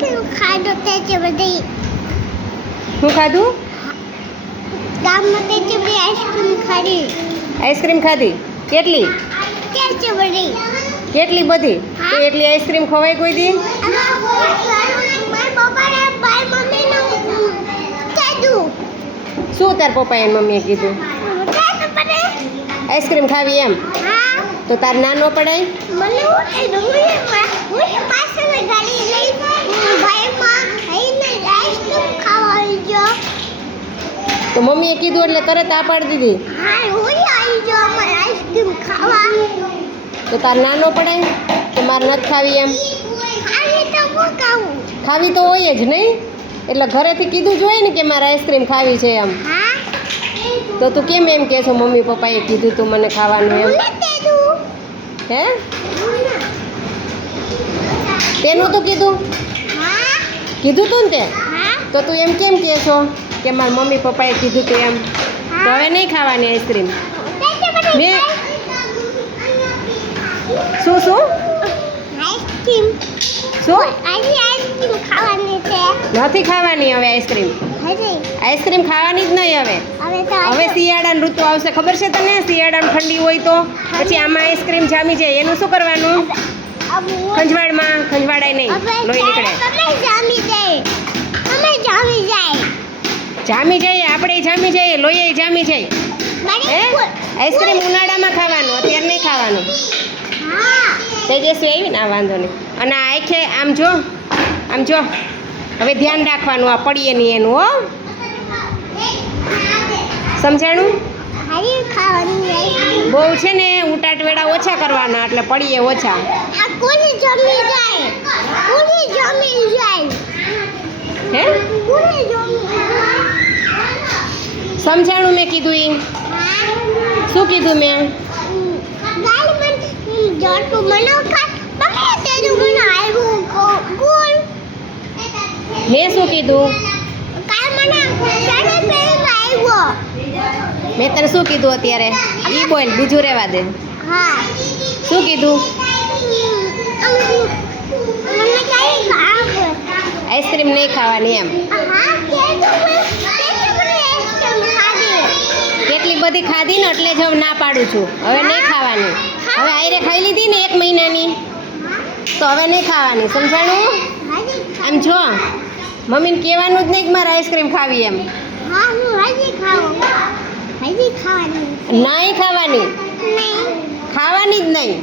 Ice cream ખાધો તે છે બધી શું ખાધું? ગામમાં તે છે બધી આઈસ્ક્રીમ ખાધી. આઈસ્ક્રીમ ખાધી? કેટલી? તે છે બધી. કેટલી બધી? તો એટલી આઈસ્ક્રીમ ખવાય કોઈ દી? શું તાર પપ્પાએ મમ્મીએ કીધું? આઈસ્ક્રીમ ખાવી એમ? તો તાર ના ન પડાય? મને હું કીધું હું હું પાછળ ગાડી લઈ ભાઈમાં આઈને આઈસ્ક્રીમ ખાવા આવી તો મમ્મીએ કીધું એટલે તરત આ પાડી દીધી. હા હું આવી ગયો અમારે આઈસ્ક્રીમ ખાવા. તો તાર ના ન પડાય? કે મારે નથી ખાવી એમ? તો હું ખાવું ખાવી તો હોય જ નહીં? એટલે ઘરેથી કીધું જ હોય ને કે મારે આઈસ્ક્રીમ ખાવી છે એમ. તો તું કેમ એમ કહેશો મમ્મી પપ્પાએ કીધું તું મને ખાવાનું એમ? હું? તેનું તો કીધું? કીધું તું ને તે? તો તું એમ કેમ કહેશો કે મારા મમ્મી પપ્પાએ કીધું તું એમ? તો હવે નહીં ખાવાની આઈસ્ક્રીમ. મેં- શું શું? આઈસ્ક્રીમ. શું? નથી ખાવાની હવે આઈસ્ક્રીમ. આઈસ્ક્રીમ ખાવાની જ નહીં હવે. હવે તો શિયાળાની ઋતુ આવશે ખબર છે તને? શિયાળામાં ઠંડી હોય તો. પછી આમાં આઈસ્ક્રીમ જામી જાય. એનું શું કરવાનું? ખંજવાળમાં ખંજવાળાય નહીં. લોહી નીકળે. જામી જાય. આપણે જામી જાય લોહી જામી જાય. હે? આઈસ્ક્રીમ ઉનાળામાં ખાવાનું અત્યારે નહીં ખાવાનું. હા. તેજસ્વી આવી ને વાંધો નહીં. અને આખે આમ જો આમ જો. હવે ધ્યાન રાખવાનું, આ પડીએ નહીં એનું, હો. સમજાણું? બહુ છે ને, ઉટાટ વેડા ઓછા કરવાના, એટલે પડીએ ઓછા. હે? સમજાણું મેં કીધું એ શું કીધું મેં? મન જોટુ મનો ખા બકે તેરું મને આવ્યું ગોળ મેં શું કીધું? મેં તને શું કીધું અત્યારે? ઈ બોલ બીજું રહેવા દે. શું કીધું? આઈસ્ક્રીમ નહીં ખાવાની એમ. કેટલી બધી ખાધી ને એટલે જ હું ના પાડું છું. હવે નહીં ખાવાની. હવે આયરે ખાઈ લીધી ને એક મહિનાની. તો હવે નહીં ખાવાની સમજાણું? આમ જો. મમ્મીને કહેવાનું જ નહીં કે મારે આઈસ્ક્રીમ ખાવી એમ. હા હું હાજી ખાઉં. હાજી ખાવાની. નહીં ખાવાની? ખાવાની જ નહીં.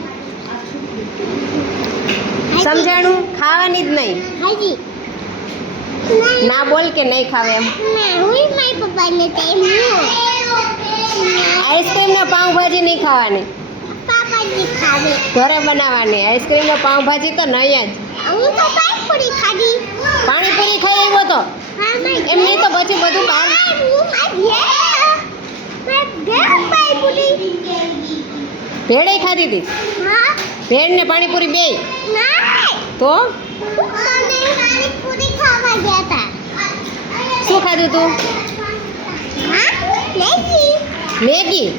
સમજાણું? ખાવાની જ નહીં. હાજી ના બોલ કે નહીં ખાવે એમ. આઈસ્ક્રીમ ને પાઉંભાજી નહીં ખાવાની. ઘરે બનાવવાની. આઈસ્ક્રીમ ને પાઉંભાજી તો નહીં જ. હું તો પાણીપુરી ખાધી. પાણીપુરી ખાઈ આવ્યો તો? હા મેં એમ નહીં તો પછી બધું બહાર ભેળે ખાધી હતી ભેળ ને પાણીપુરી બે? તો? શું ખાધું તું? મેગી.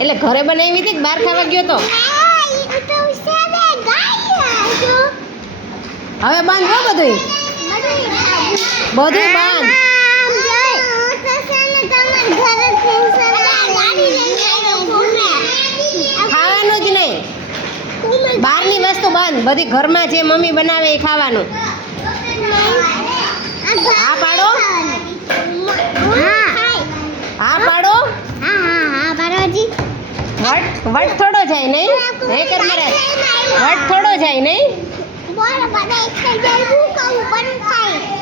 એટલે ઘરે બનાવી હતી કે બહાર ખાવા ગયો તો આ ઈ તો સામે ગાય જો હવે બંધ હો બધું બધું બંધ. ખાવાનું જ નહીં. બહારની વસ્તુ બંધ. બધી ઘરમાં જે મમ્મી બનાવે એ ખાવાનું. હા પાડો. હા પાડો. વટ થોડો જાય નહીં. હે કર વટ થોડો જાય નહીં. બોલ મને એક થઈ જાય હું કહું પણ થાય